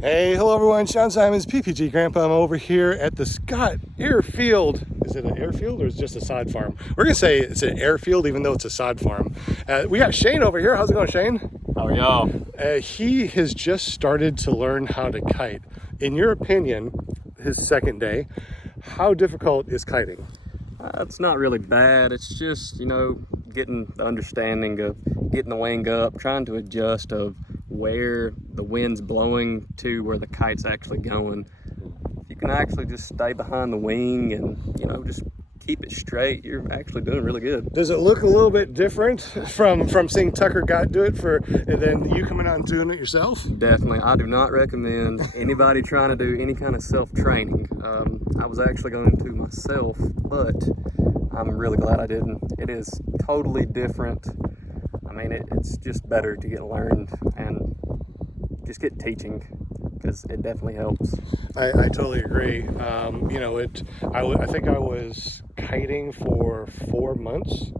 Hey, hello everyone, Sean Simons, PPG Grandpa. I'm over here at the Scott Airfield. Is it an airfield or is it just a sod farm? We're gonna say it's an airfield even though it's a sod farm. We got Shane over here. How's it going, Shane? How are y'all? He has just started to learn how to kite. In your opinion, his second day, how difficult is kiting? It's not really bad. It's just, getting the understanding of getting the wing up, trying to adjust of where the wind's blowing to where the kite's actually going. If you can actually just stay behind the wing and, just keep it straight, you're actually doing really good. Does it look a little bit different from seeing Tucker do it and then you coming out and doing it yourself? Definitely. I do not recommend anybody trying to do any kind of self-training. I was actually going to myself, but I'm really glad I didn't. It is totally different. I mean, it's just better to get learned and just get teaching, because it definitely helps. I totally agree. I think I was kiting for 4 months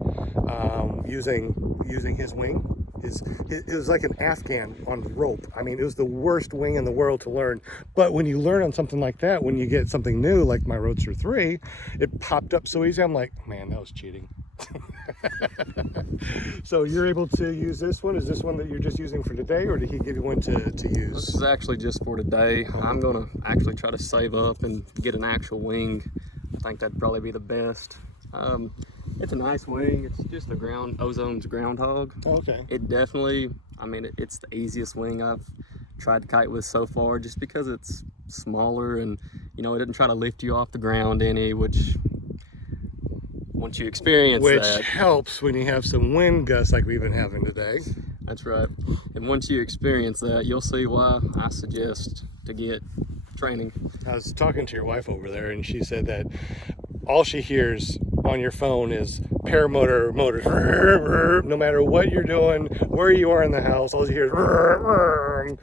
using his wing. It was like an Afghan on rope. I mean, it was the worst wing in the world to learn. But when you learn on something like that, when you get something new, like my Roadster 3, it popped up so easy. I'm like, man, that was cheating. So you're able to use this one? Is this one that you're just using for today, or did he give you one to use? This is actually just for today. I'm gonna actually try to save up and get an actual wing. I think that'd probably be the best. It's a nice wing. It's just a Ozone's Groundhog. Oh, okay. It definitely, it's the easiest wing I've tried to kite with so far, just because it's smaller and, it doesn't try to lift you off the ground any, which once you experience that. Which helps when you have some wind gusts like we've been having today. That's right. And once you experience that, you'll see why I suggest to get training. I was talking to your wife over there, and she said that all she hears on your phone is paramotor motors. No matter what you're doing, where you are in the house, all you hear is.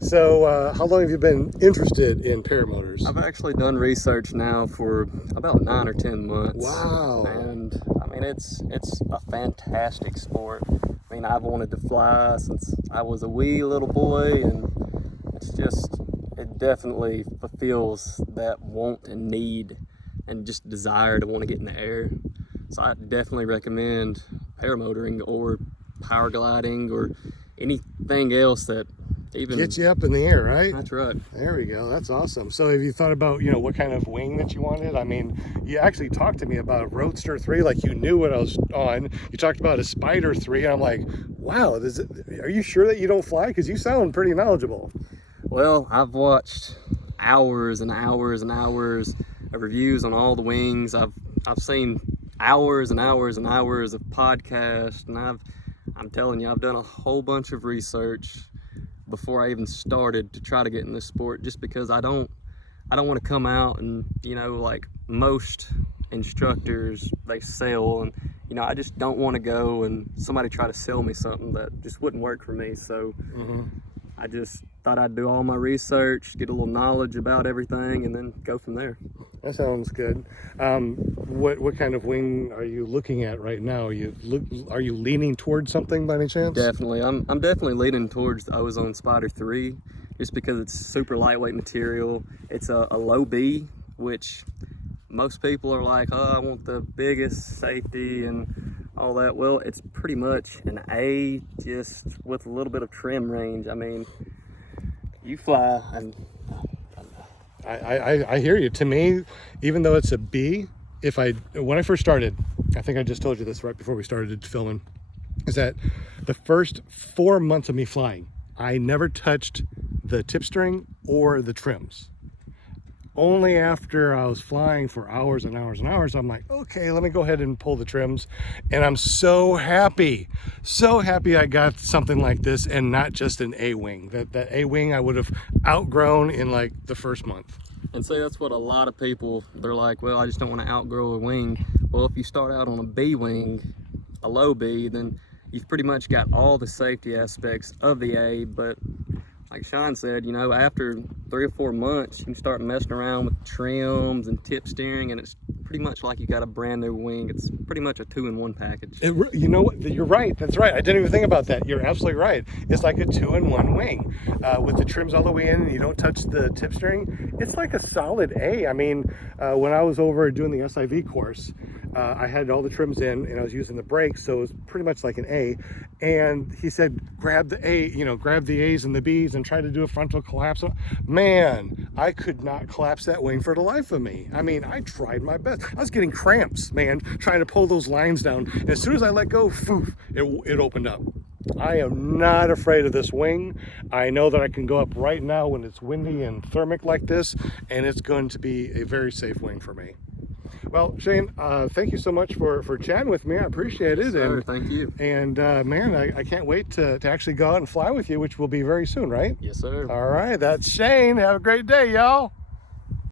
So how long have you been interested in paramotors? I've actually done research now for about 9 or 10 months. Wow. And it's a fantastic sport. I've wanted to fly since I was a wee little boy, and it definitely fulfills that want and need and just desire to want to get in the air. So I definitely recommend paramotoring or paragliding or anything else that even gets you up in the air, right? That's right. There we go. That's awesome. So have you thought about, what kind of wing that you wanted? You actually talked to me about a Roadster 3, like you knew what I was on. You talked about a Spider 3, and I'm like, wow, are you sure that you don't fly? Because you sound pretty knowledgeable. Well, I've watched hours and hours and hours of reviews on all the wings. I've seen hours and hours and hours of podcasts, and I'm telling you, I've done a whole bunch of research before I even started to try to get in this sport, just because I don't want to come out and, like most instructors, they sell, and I just don't want to go and somebody try to sell me something that just wouldn't work for me. So I just thought I'd do all my research, get a little knowledge about everything, and then go from there. That sounds good. What kind of wing are you looking at right now? Are you leaning towards something by any chance? Definitely. I'm definitely leaning towards the Ozone Spider 3, just because it's super lightweight material. It's a low B, which most people are like, oh, I want the biggest safety and all that. Well, it's pretty much an A, just with a little bit of trim range. You fly, and I hear you. To me, even though it's a B, when I first started, I think I just told you this right before we started filming, is that the first 4 months of me flying, I never touched the tip string or the trims. Only after I was flying for hours and hours and hours, I'm like, okay, let me go ahead and pull the trims. And I'm so happy I got something like this and not just an A-wing. That A-wing I would have outgrown in like the first month. And see, that's what a lot of people, they're like, well, I just don't want to outgrow a wing. Well, if you start out on a B-wing, a low B, then you've pretty much got all the safety aspects of the A, but like Sean said, after 3 or 4 months, you can start messing around with trims and tip steering, and it's pretty much like you got a brand new wing. It's pretty much a 2-in-1 package. You know what? You're right. That's right. I didn't even think about that. You're absolutely right. It's like a 2-in-1 wing with the trims all the way in, and you don't touch the tip steering. It's like a solid A. I mean, when I was over doing the SIV course, I had all the trims in, and I was using the brakes, so it was pretty much like an A. And he said, grab the A, you know, grab the A's and the B's and try to do a frontal collapse. Man, I could not collapse that wing for the life of me. I mean, I tried my best. I was getting cramps, man, trying to pull those lines down. And as soon as I let go, poof, it opened up. I am not afraid of this wing. I know that I can go up right now when it's windy and thermic like this, and it's going to be a very safe wing for me. Well, Shane, thank you so much for chatting with me. I appreciate it. Yes, sir, thank you. And man, I can't wait to actually go out and fly with you, which will be very soon, right? Yes, sir. All right, that's Shane. Have a great day, y'all.